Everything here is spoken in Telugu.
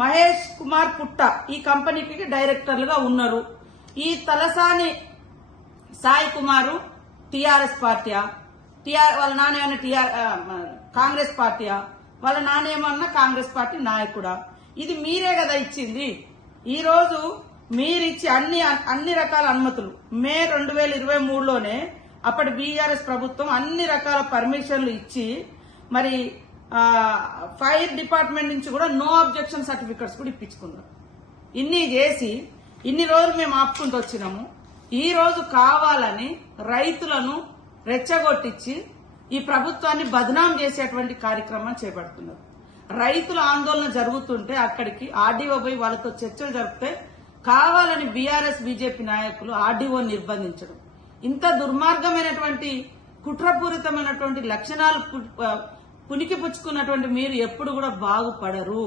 మహేష్ కుమార్ పుట్ట ఈ కంపెనీకి డైరెక్టర్లుగా ఉన్నారు. ఈ తలసాని సాయి కుమారు టిఆర్ఎస్ పార్టీయా, వాళ్ళ నాన్న ఏమన్నా కాంగ్రెస్ పార్టీయా, వాళ్ళ నాన్న ఏమన్నా కాంగ్రెస్ పార్టీ నాయకుడా? ఇది మీరే కదా ఇచ్చింది. ఈ రోజు మీరిచ్చి అన్ని రకాల అనుమతులు మే 2023లోనే అప్పటి బీఆర్ఎస్ ప్రభుత్వం అన్ని రకాల పర్మిషన్లు ఇచ్చి మరి ఫైర్ డిపార్ట్మెంట్ నుంచి కూడా నో అబ్జెక్షన్ సర్టిఫికెట్స్ కూడా ఇప్పించుకున్నారు. ఇన్ని చేసి ఇన్ని రోజులు మేము ఆపుకుంటూ వచ్చినాము. ఈ రోజు కావాలని రైతులను రెచ్చగొట్టించి ఈ ప్రభుత్వాన్ని బదనాం చేసేటువంటి కార్యక్రమం చేపడుతున్నారు. రైతుల ఆందోళన జరుగుతుంటే అక్కడికి ఆర్డీఓ పోయి వాళ్ళతో చర్చలు జరిపితే కావాలని బీఆర్ఎస్ బీజేపీ నాయకులు ఆర్డీఓ నిర్బంధించడం, ఇంత దుర్మార్గమైనటువంటి కుట్రపూరితమైనటువంటి లక్షణాలు పుణికిపుచ్చుకున్నటువంటి మీరు ఎప్పుడు కూడా బాగుపడరు.